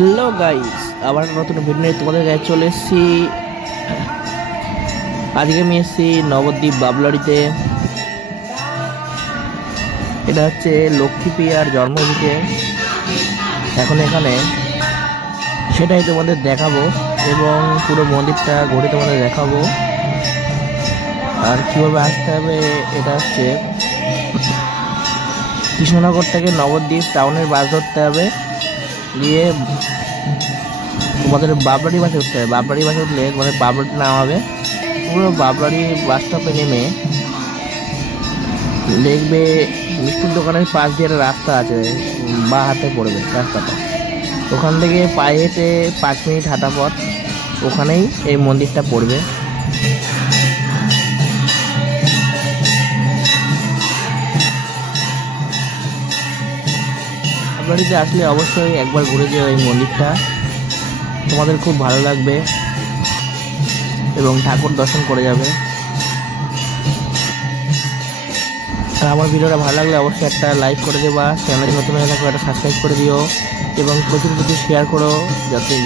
Hello guys, আবার নতুন ভিডিও তোমাদের কাছে চলে এসেছি। আজকে আমি এসেছি নবদ্বীপ বাবলাড়িতে। এটা হচ্ছে লক্ষ্মীপ্রিয়ার জন্মভিটে। এখন এখানে সেটাই তোমাদের দেখাবো এবং পুরো মন্দিরটা ঘুরে তোমাদের দেখাবো। আর কীভাবে আসতে হবে, এটা হচ্ছে কৃষ্ণনগর থেকে নবদ্বীপ টাউনের বাস ধরতে হবে, গিয়ে তোমাদের বাবলাড়ি বাসে উঠতে হবে। বাবলাড়ি বাসে উঠলে তোমাদের বাবলাড়িতে নামাবে। পুরো বাবলাড়ি বাস স্টপে নেমে দেখবে মিষ্টির দোকানের পাশ দিয়ে একটা রাস্তা আছে, বা হাতে পড়বে রাস্তাটা। ওখান থেকে পায়ে হেঁটে 5 মিনিট হাঁটা পথ, ওখানেই এই মন্দিরটা পড়বে। বাবলাড়িতে আসলে অবশ্যই একবার ঘুরে যেও এই মন্দিরটা, তোমাদের খুব ভালো লাগবে এবং ঠাকুর দর্শন করে যাবে। আর আমার ভিডিওটা ভালো লাগলে অবশ্যই একটা লাইক করে দেবা, চ্যানেলে নতুন হয়ে থাকলে একটা সাবস্ক্রাইব করে দিও এবং প্রচুর শেয়ার করো,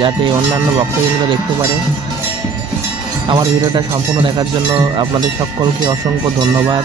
যাতে অন্যান্য ভক্তবৃন্দরা দেখতে পারে। আমার ভিডিওটা সম্পূর্ণ দেখার জন্য আপনাদের সকলকে অসংখ্য ধন্যবাদ।